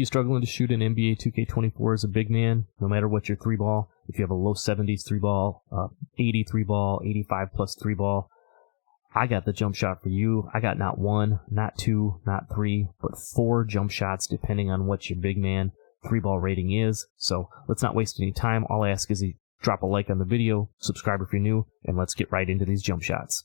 you struggling to shoot an NBA 2K24 as a big man, no matter what your 3-ball, if you have a low 70s 3-ball, 80 3-ball, 85 plus 3-ball, I got the jump shot for you. I got not 1, not 2, not 3, but 4 jump shots depending on what your big man 3-ball rating is. So let's not waste any time. All I ask is you drop a like on the video, subscribe if you're new, and let's get right into these jump shots.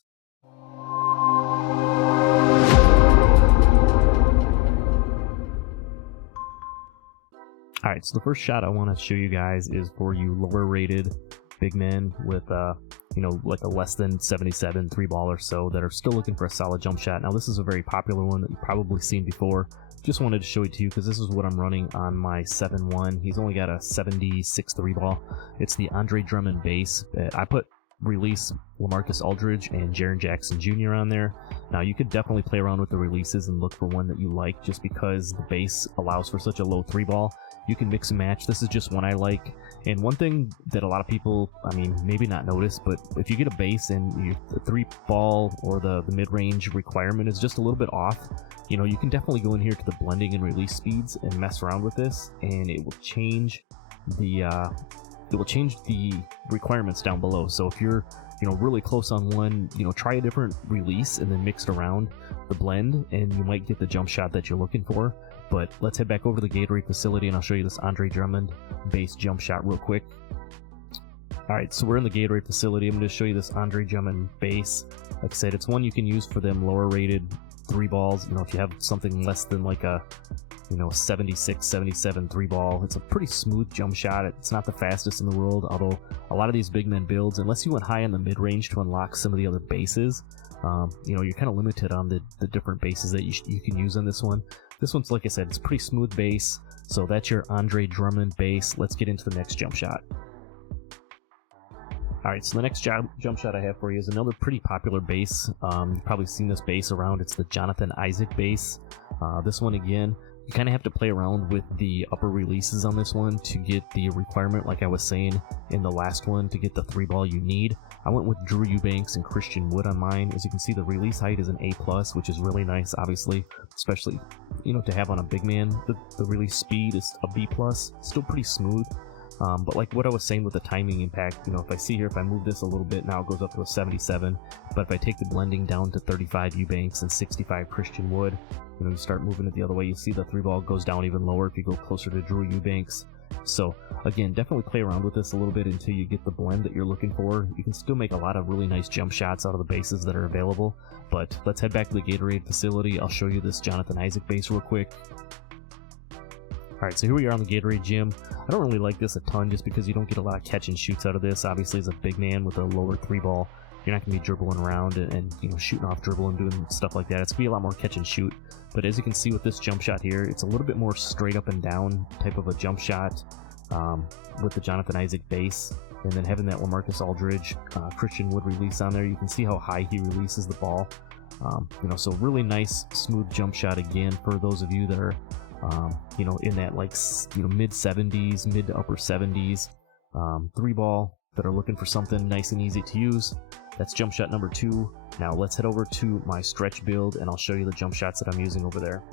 Alright, so the first shot I want to show you guys is for you lower rated big men with like a less than 77 3-ball or so that are still looking for a solid jump shot. Now this is a very popular one that you've probably seen before. Just wanted to show it to you because this is what I'm running on my 7-1. He's only got a 76 3-ball. It's the Andre Drummond base. I put release LaMarcus Aldridge and Jaren Jackson Jr. on there. Now you could definitely play around with the releases and look for one that you like just because the base allows for such a low 3-ball. You can mix and match. This is just one I like. And one thing that a lot of people, maybe not notice, but if you get a base and the 3-ball or the mid-range requirement is just a little bit off, you can definitely go in here to the blending and release speeds and mess around with this, and it will change the requirements down below. So if you're really close on one, try a different release and then mix it around the blend, and you might get the jump shot that you're looking for. But let's head back over to the Gatorade facility and I'll show you this Andre Drummond base jump shot real quick. Alright, so we're in the Gatorade facility. I'm going to show you this Andre Drummond base. Like I said, it's one you can use for them lower rated 3-balls. If you have something less than like a 76, 77 3-ball, it's a pretty smooth jump shot. It's not the fastest in the world, although a lot of these big men builds, unless you went high in the mid-range to unlock some of the other bases, you're kind of limited on the different bases that you can use on this one. This one's, like I said, it's a pretty smooth base, so that's your Andre Drummond base. Let's get into the next jump shot. Alright, so the next jump shot I have for you is another pretty popular base. You've probably seen this base around. It's the Jonathan Isaac base. This one, again, you kind of have to play around with the upper releases on this one to get the requirement, like I was saying in the last one, to get the 3-ball you need. I went with Drew Eubanks and Christian Wood on mine. As you can see, the release height is an A+, which is really nice, obviously, especially, to have on a big man. The release speed is a B+, still pretty smooth. But like what I was saying with the timing impact, if I see here, if I move this a little bit, now it goes up to a 77. But if I take the blending down to 35 Eubanks and 65 Christian Wood, you start moving it the other way, you see the 3-ball goes down even lower if you go closer to Drew Eubanks. So again, definitely play around with this a little bit until you get the blend that you're looking for. You can still make a lot of really nice jump shots out of the bases that are available. But let's head back to the Gatorade facility. I'll show you this Jonathan Isaac base real quick. Alright, so here we are on the Gatorade gym. I don't really like this a ton just because you don't get a lot of catch and shoots out of this. Obviously, as a big man with a lower 3-ball, you're not going to be dribbling around and shooting off dribble and doing stuff like that. It's going to be a lot more catch and shoot. But as you can see with this jump shot here, it's a little bit more straight up and down type of a jump shot with the Jonathan Isaac base. And then having that LaMarcus Aldridge, Christian Wood release on there, you can see how high he releases the ball. So really nice, smooth jump shot again for those of you that are in that mid 70s, mid to upper 70s 3-ball that are looking for something nice and easy to use. That's jump shot number 2. Now let's head over to my stretch build and I'll show you the jump shots that I'm using over there.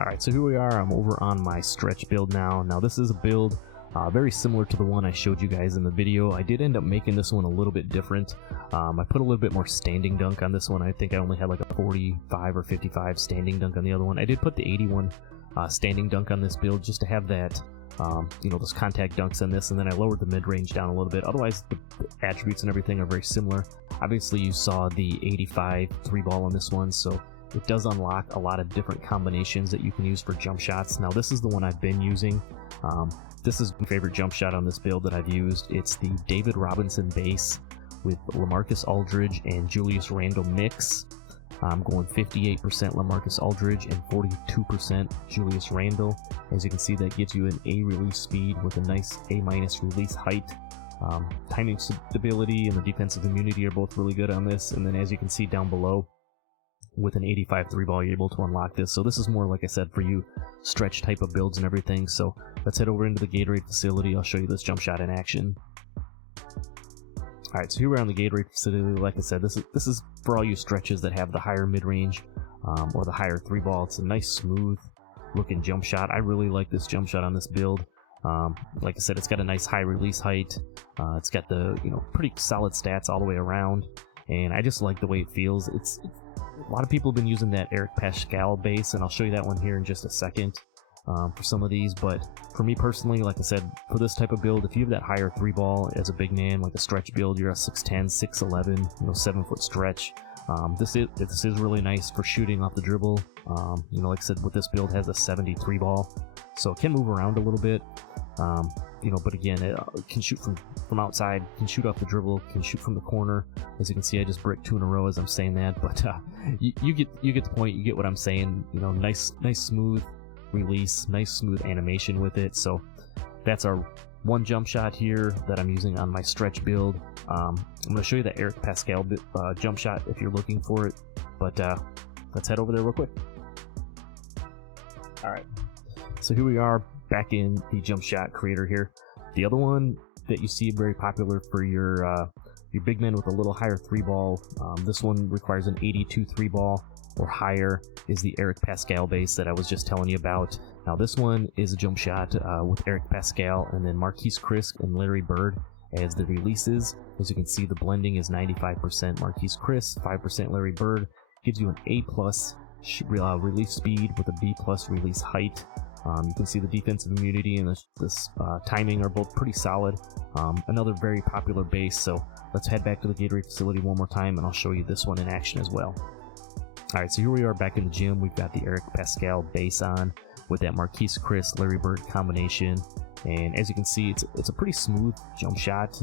Alright, so here we are. I'm over on my stretch build now. Now this is a build very similar to the one I showed you guys in the video. I did end up making this one a little bit different. I put a little bit more standing dunk on this one. I think I only had like a 45 or 55 standing dunk on the other one. I did put the 81 standing dunk on this build just to have that, those contact dunks on this, and then I lowered the mid-range down a little bit. Otherwise, the attributes and everything are very similar. Obviously, you saw the 85 3-ball on this one, so it does unlock a lot of different combinations that you can use for jump shots. Now, this is the one I've been using. This is my favorite jump shot on this build that I've used. It's the David Robinson base with LaMarcus Aldridge and Julius Randle mix. I'm going 58% LaMarcus Aldridge and 42% Julius Randle. As you can see, that gives you an A release speed with a nice A- release height. Timing stability and the defensive immunity are both really good on this. And then as you can see down below, with an 85 3-ball, you're able to unlock this. So this is more, like I said, for you stretch type of builds and everything. So let's head over into the Gatorade facility. I'll show you this jump shot in action. Alright, so here we're on the Gatorade facility. Like I said, this is for all you stretches that have the higher mid-range or the higher 3-ball. It's a nice smooth looking jump shot. I really like this jump shot on this build. Like I said, it's got a nice high release height. It's got the pretty solid stats all the way around, and I just like the way it feels. It's a lot of people have been using that Eric Pascal base, and I'll show you that one here in just a second for some of these. But for me personally, like I said, for this type of build, if you have that higher 3-ball as a big man, like a stretch build, you're a 6'10", 6'11", 7-foot stretch. This is really nice for shooting off the dribble. Like I said, with this build has a 73 ball, so it can move around a little bit. But again, it can shoot from outside, can shoot off the dribble, can shoot from the corner. As you can see, I just bricked 2 in a row as I'm saying that, but you get the point. You get what I'm saying. Nice smooth release, nice smooth animation with it. So that's our one jump shot here that I'm using on my stretch build. I'm going to show you the Eric Pascal jump shot if you're looking for it, but let's head over there real quick. Alright, so here we are back in the jump shot creator here. The other one that you see very popular for your big men with a little higher 3-ball, this one requires an 82 3-ball or higher, is the Eric Pascal base that I was just telling you about. Now this one is a jump shot with Eric Pascal and then Marquise Chris and Larry Bird as the releases. As you can see, the blending is 95% Marquise Chris, 5% Larry Bird. Gives you an A+ release speed with a B+ release height. You can see the defensive immunity and this timing are both pretty solid. Another very popular base, so let's head back to the Gatorade facility one more time and I'll show you this one in action as well. Alright, so here we are back in the gym. We've got the Eric Pascal base on with that Marquise Chris Larry Bird combination, and as you can see, it's a pretty smooth jump shot.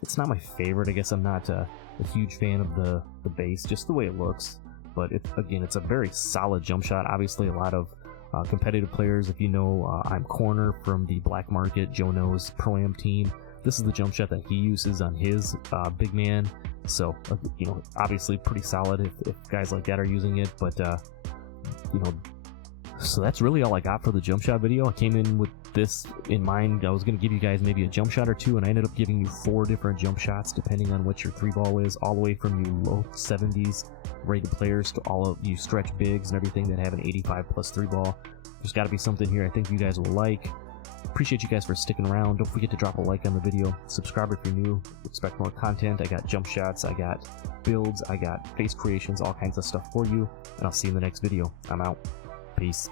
It's not my favorite. I guess I'm not a huge fan of the base, just the way it looks, but it's a very solid jump shot. Obviously a lot of competitive players, if you know, I'm Corner from the Black Market, Joe No's Pro-Am team. This is the jump shot that he uses on his big man. So, obviously pretty solid if guys like that are using it. But, so that's really all I got for the jump shot video. I came in with this in mind. I was going to give you guys maybe a jump shot or two, and I ended up giving you 4 different jump shots depending on what your 3-ball is, all the way from you low 70s rated players to all of you stretch bigs and everything that have an 85+ 3-ball. There's got to be something here I think you guys will like. Appreciate you guys for sticking around. Don't forget to drop a like on the video. Subscribe if you're new. Expect more content. I got jump shots, I got builds, I got face creations, all kinds of stuff for you. And I'll see you in the next video. I'm out. Peace.